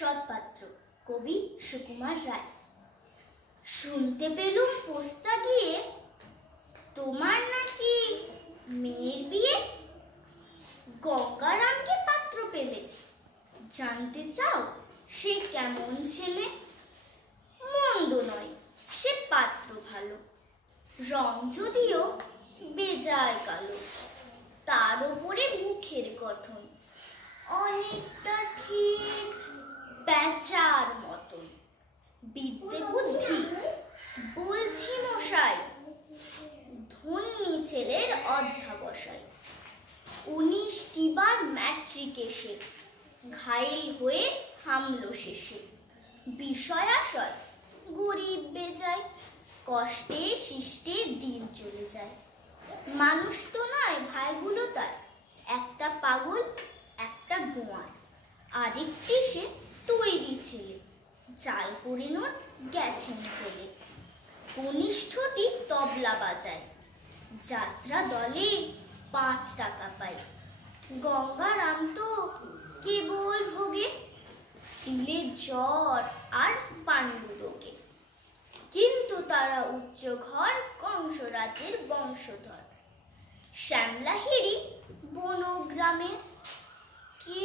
সৎপাত্র কবি সুকুমার রায়। শুনতে পেলুম পোস্তা গিয়ে তোমার নাকি মেয়ের বিয়ে। গঙ্গারামকে পাত্র পেলে, জানতে চাও সে কেমন ছেলে? মন্দ নয়, সে পাত্র ভালো, রং যদিও বেজায় কালো। তার ওপরে মুখের গঠন অনেকটা ঠিক বেচার মতন। বিদ্যে বুদ্ধি বলছি মশাই, ধন্যী ছেলের অধ্যাবসায়। 19টি বার ম্যাট্রিক এসে ঘাইল হয়ে হামলো শেষে। বিষয় আশয় গরিব বেজায়, কষ্টে শিষ্টে দিন চলে যায়। মানুষ তো নয় ভাইগুলো তার, একটা পাগল একটা গোয়ার। আরেকটি সে তৈরি ছেলে, চাল পরিণত গেছেন ছেলে। কনিষ্ঠটি তবলা বাজায়, যাত্রা দলে 5 টাকা পায়। গঙ্গারাম তো কেবল ভোগে তিলের জ্বর আর পাণ্ডু রোগে। কিন্তু তারা উচ্চ ঘর কংসরাজের বংশধর। শ্যামলাহিড়ি বনগ্রামের কে